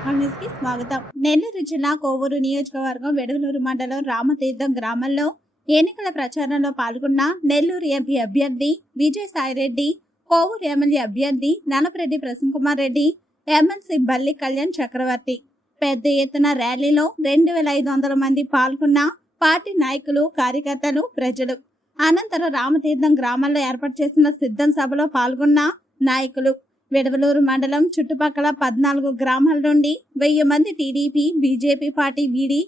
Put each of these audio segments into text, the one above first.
Local న్యూస్కి స్వాగతం. నెల్లూరు జిల్లా కోవూరు నియోజకవర్గం వెడగలూరు మండలం రామతీర్థం గ్రామంలో ఎన్నికల ప్రచారంలో పాల్గొన్న నెల్లూరు ఎంపీ అభ్యర్థి విజయసాయిరెడ్డి కోవూరు ఎమ్మెల్యే అభ్యర్థి నలపరెడ్డి ప్రసన్న కుమార్ రెడ్డి ఎమ్మెల్సీ బల్లి కళ్యాణ్ చక్రవర్తి. పెద్ద ఎత్తున ర్యాలీలో రెండు వేల ఐదు వందల మంది పాల్గొన్న పార్టీ నాయకులు కార్యకర్తలు ప్రజలు. అనంతరం రామతీర్థం గ్రామంలో ఏర్పాటు చేసిన సిద్ధం సభలో పాల్గొన్న నాయకులు వెడవలూరు మండలం చుట్టుపక్కల పద్నాలుగు గ్రామాల నుండి వెయ్యి మంది టీడీపీ బీజేపీ పార్టీ వీడి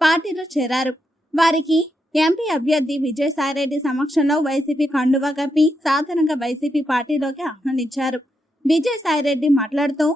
పార్టీలో చేరారు. వారికి ఎంపీ అభ్యర్థి విజయసాయిరెడ్డి సమక్షంలో వైసీపీ కండువా కప్పి సాధారణంగా వైసీపీ పార్టీలోకి ఆహ్వానించారు. విజయసాయిరెడ్డి మాట్లాడుతూ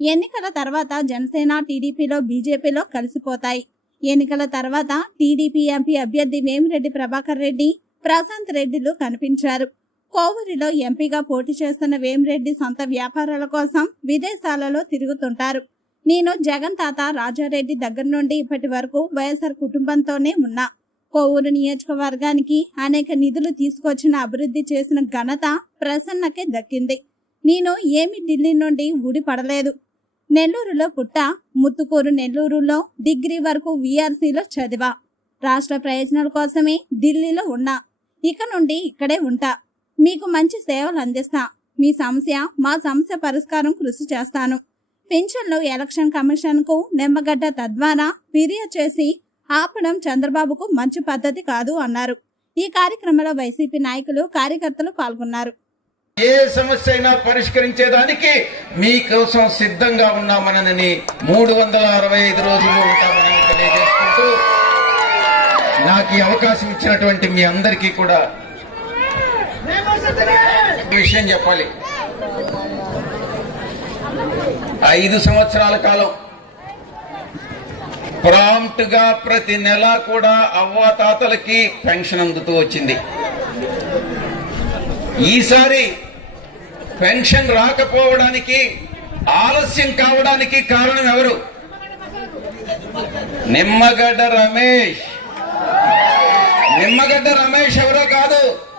ఎన్నికల తర్వాత జనసేన టీడీపీలో బీజేపీలో కలిసిపోతాయి. ఎన్నికల తర్వాత టీడీపీ ఎంపీ అభ్యర్థి వేమిరెడ్డి ప్రభాకర్ రెడ్డి ప్రశాంత్ రెడ్డిలు కనిపించారు. కోవూరులో ఎంపీగా పోటీ చేస్తున్న వేమిరెడ్డి సొంత వ్యాపారాల కోసం విదేశాలలో తిరుగుతుంటారు. నేను జగన్ తాత రాజారెడ్డి దగ్గర నుండి ఇప్పటి వరకు వైఎస్ఆర్ కుటుంబంతోనే ఉన్నా. కోవూరు నియోజకవర్గానికి అనేక నిధులు తీసుకొచ్చిన అభివృద్ధి చేసిన ఘనత ప్రసన్నకే దక్కింది. నేను ఏమి ఢిల్లీ నుండి ఊడిపడలేదు. నెల్లూరులో పుట్ట ముత్తుకూరు నెల్లూరులో డిగ్రీ వరకు వీఆర్సీలో చదివా. రాష్ట్ర ప్రయోజనాల కోసమే ఢిల్లీలో ఉన్నా. ఇక నుండి ఇక్కడే ఉంటా. మీకు మంచి సేవలు అందిస్తా. మీ సమస్య మా సమస్య పరిష్కారం కృషి చేస్తాను. పెన్షన్లు ఎలక్షన్ కమిషన్కు నిమ్మగడ్డ తద్వారా ఫిర్యాదు చేసి ఆపడం చంద్రబాబుకు మంచి పద్ధతి కాదు అన్నారు. ఈ కార్యక్రమంలో వైసీపీ నాయకులు కార్యకర్తలు పాల్గొన్నారు. ఏ సమస్య అయినా పరిష్కరించేదానికి మీకోసం సిద్ధంగా ఉన్నామనని మూడు వందల అరవై ఐదు రోజులు ఉంటామని తెలియజేసుకుంటూ నాకు ఈ అవకాశం ఇచ్చినటువంటి మీ అందరికీ కూడా విషయం చెప్పాలి. ఐదు సంవత్సరాల కాలం. ప్రాంప్ట్గా ప్రతి నెల కూడా అవ్వాతాతలకి పెన్షన్ అందుతూ వచ్చింది. ఈసారి పెన్షన్ రాకపోవడానికి ఆలస్యం కావడానికి కారణం ఎవరు? నిమ్మగడ్డ రమేష్. నిమ్మగడ్డ రమేష్ ఎవరో కాదు.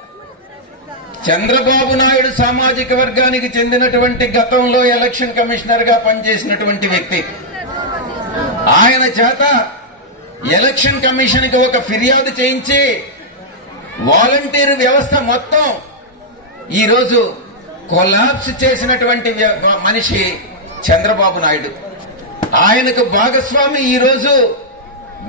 చంద్రబాబు నాయుడు సామాజిక వర్గానికి చెందినటువంటి గతంలో ఎలక్షన్ కమిషనర్గా పనిచేసినటువంటి వ్యక్తి. ఆయన చేత ఎలక్షన్ కమిషన్కి ఒక ఫిర్యాదు చేయించి వాలంటీర్ వ్యవస్థ మొత్తం ఈరోజు కొలాప్స్ చేసినటువంటి వ్య- మనిషి చంద్రబాబు నాయుడు. ఆయనకు భాగస్వామి ఈరోజు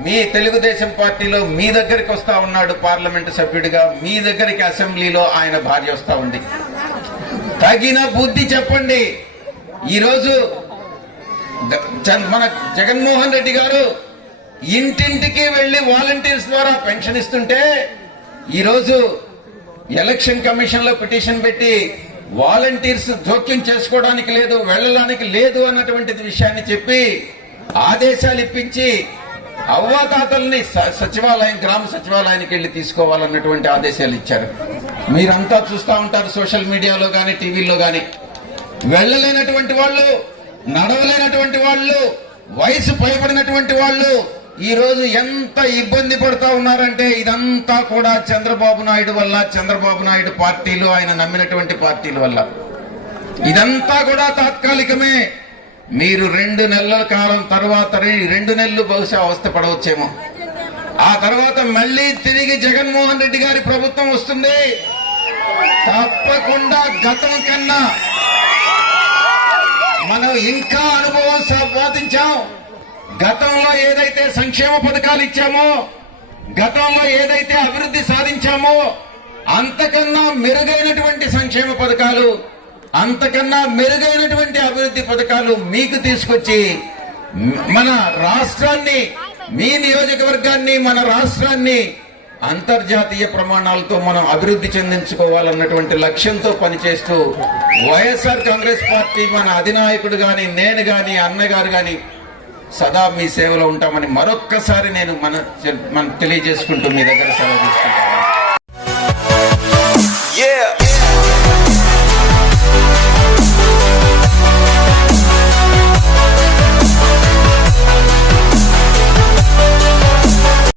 మీ తెలుగుదేశం పార్టీలో మీ దగ్గరికి వస్తా ఉన్నాడు పార్లమెంటు సభ్యుడిగా. మీ దగ్గరికి అసెంబ్లీలో ఆయన భార్య వస్తా ఉంది. తగిన బుద్ధి చెప్పండి. ఈరోజు మన జగన్మోహన్ రెడ్డి గారు ఇంటింటికి వెళ్ళి వాలంటీర్స్ ద్వారా పెన్షన్ ఇస్తుంటే ఈరోజు ఎలక్షన్ కమిషన్లో పిటిషన్ పెట్టి వాలంటీర్స్ జోక్యం చేసుకోవడానికి లేదు వెళ్ళడానికి లేదు అన్నటువంటి విషయాన్ని చెప్పి ఆదేశాలు ఇప్పించి అవ్వాతాతల్ని స- సచివాలయం గ్రామ సచివాలయానికి వెళ్ళి తీసుకోవాలన్నటువంటి ఆదేశాలు ఇచ్చారు. మీరంతా చూస్తా ఉంటారు సోషల్ మీడియాలో కానీ టీవీలో కానీ వెళ్ళలేనటువంటి వాళ్ళు నడవలేనటువంటి వాళ్ళు వయసు పైబడినటువంటి వాళ్ళు ఈ రోజు ఎంత ఇబ్బంది పడుతూ ఉన్నారంటే ఇదంతా కూడా చంద్రబాబు నాయుడు వల్ల చంద్రబాబు నాయుడు పార్టీలు ఆయన నమ్మినటువంటి పార్టీల వల్ల. ఇదంతా కూడా తాత్కాలికమే. మీరు రెండు నెలల కాలం తర్వాత రెండు నెలలు బహుశా అవస్థ పడవచ్చేమో. ఆ తర్వాత మళ్ళీ తిరిగి జగన్మోహన్ రెడ్డి గారి ప్రభుత్వం వస్తుంది. తప్పకుండా గతం కన్నా మనం ఇంకా అనుభవం సంపాదించాం గతంలో ఏదైతే సంక్షేమ పథకాలు ఇచ్చామో గతంలో ఏదైతే అభివృద్ధి సాధించామో అంతకన్నా మెరుగైనటువంటి సంక్షేమ పథకాలు అంతకన్నా మెరుగైనటువంటి అభివృద్ధి పథకాలు మీకు తీసుకొచ్చి మన రాష్ట్రాన్ని మీ నియోజకవర్గాన్ని మన రాష్ట్రాన్ని అంతర్జాతీయ ప్రమాణాలతో మనం అభివృద్ధి చెందించుకోవాలన్నటువంటి లక్ష్యంతో పనిచేస్తూ వైఎస్ఆర్ కాంగ్రెస్ పార్టీ మన అధినాయకుడు గాని నేను గాని అన్నగారు గాని సదా మీ సేవలో ఉంటామని మరొక్కసారి నేను మన మన తెలియజేసుకుంటూ మీ దగ్గర సెలవు తీసుకుంటాను